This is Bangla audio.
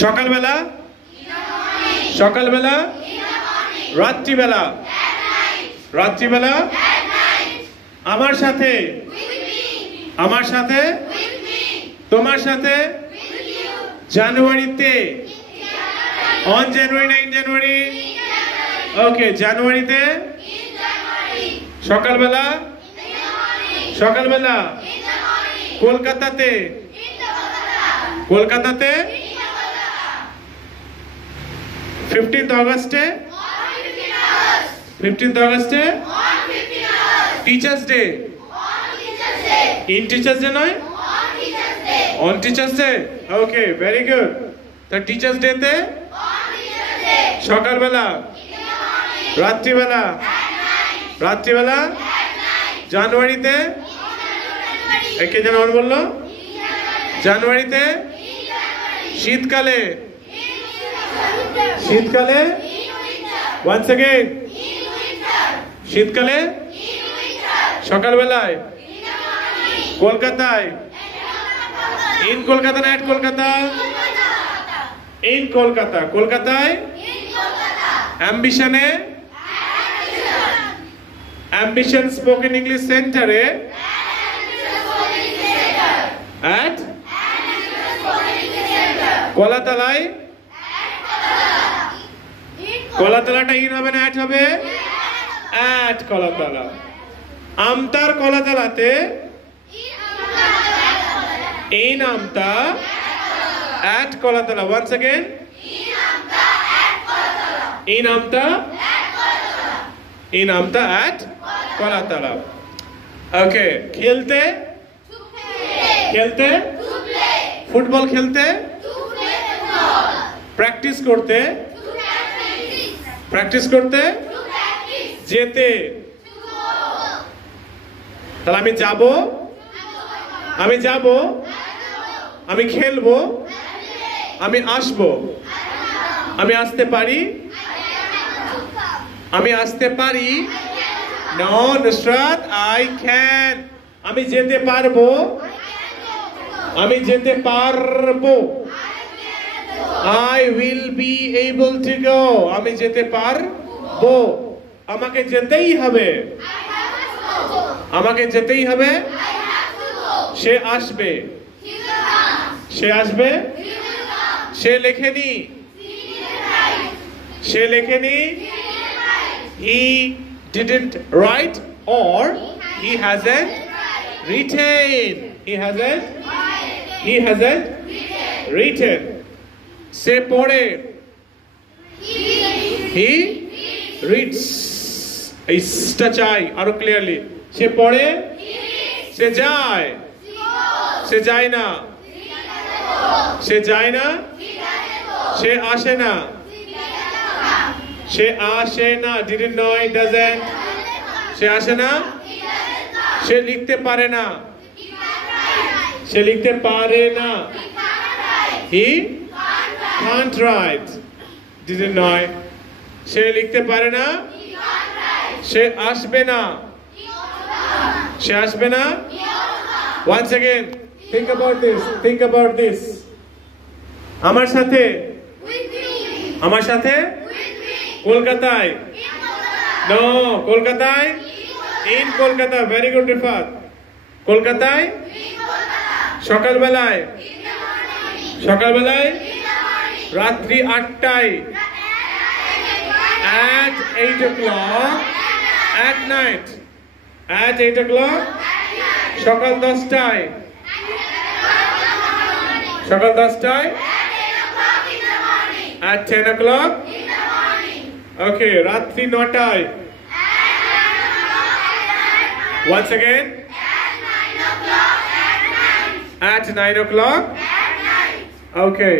সকালবেলা, সকালবেলা, রাত্রিবেলা, রাত্রিবেলা, আমার সাথে, আমার সাথে, তোমার সাথে, জানুয়ারিতে, অন জানুয়ারি না ইন জানুয়ারি? ওকে, জানুয়ারিতে, সকালবেলা, সকালবেলা, কলকাতাতে, কলকাতাতে, 15th অগস্টে, 15th অগস্টে, teachers day, in teachers day নয়, on teachers day. Okay, very good. তা টিচার্স ডে তে সকালবেলা, রাত্রিবেলা, রাত্রিবেলা, জানুয়ারিতে, কে যেন বললো, জানুয়ারিতে, শীতকালে, শীতকালে, ওয়ান্স अगेन, শীতকালে, সকালবেলায়, কলকাতায়, ইন কলকাতা না এট কলকাতা? ইন কলকাতা, কলকাতায়, অ্যাম্বিশনে, অ্যাম্বিশন স্পোকেন ইংলিশ সেন্টারে, এট কলাতলায়, কলাতলাটা ইন হবে না এট হবে? এট কলাতলা। আমতার কলাতলাতে, in Amta, at Kalatala. Once again, in Amta, in Amta, at Kalatala. Okay, খেলতে, খেলতে, ফুটবল খেলতে, প্র্যাকটিস করতে, প্র্যাকটিস করতে, যেতে। তাহলে আমি যাব, আমি যাব, আমি খেলবো, আমি আসবো, আমি আসতে পারি, আমি আসতে পারি। No Nusrat, I can. আমি যেতে পারবো, আমি যেতে পারবো। I will be able to go. আমি যেতে পারবো, আমাকে যেতেই হবে, আমাকে যেতেই হবে। সে আসবে, সে আসবে, সে লেখেনি, সে লেখেনি। He didn't write or he hasn't written. He hasn't written. সে পড়ে, he reads. এইটা চাই আরো ক্লিয়ারলি। সে পড়ে, সে যায়, সে যায় না, সে যায় না, সে আসে না, সে আসে না, didn't know, it doesn't, সে আসে না, সে লিখতে পারে না, সে লিখতে পারে না, he can't write, didn't know, সে লিখতে পারে না, সে আসবে না, সে আসবে না। Once again, think about this, think about this. আমার সাথে, আমার সাথে, কলকাতায়, নো, কলকাতায়, in Kolkata, very good Rifat. কলকাতায়, সকালবেলায়, সকালবেলায়, রাত্রি 8টায়, at 8 o'clock, at night, at 8 o'clock, সকাল 10টায়, সকাল 10টায়, at 10 o'clock, ওকে, রাত্রি 9টায়, once again, at 9 o'clock, okay.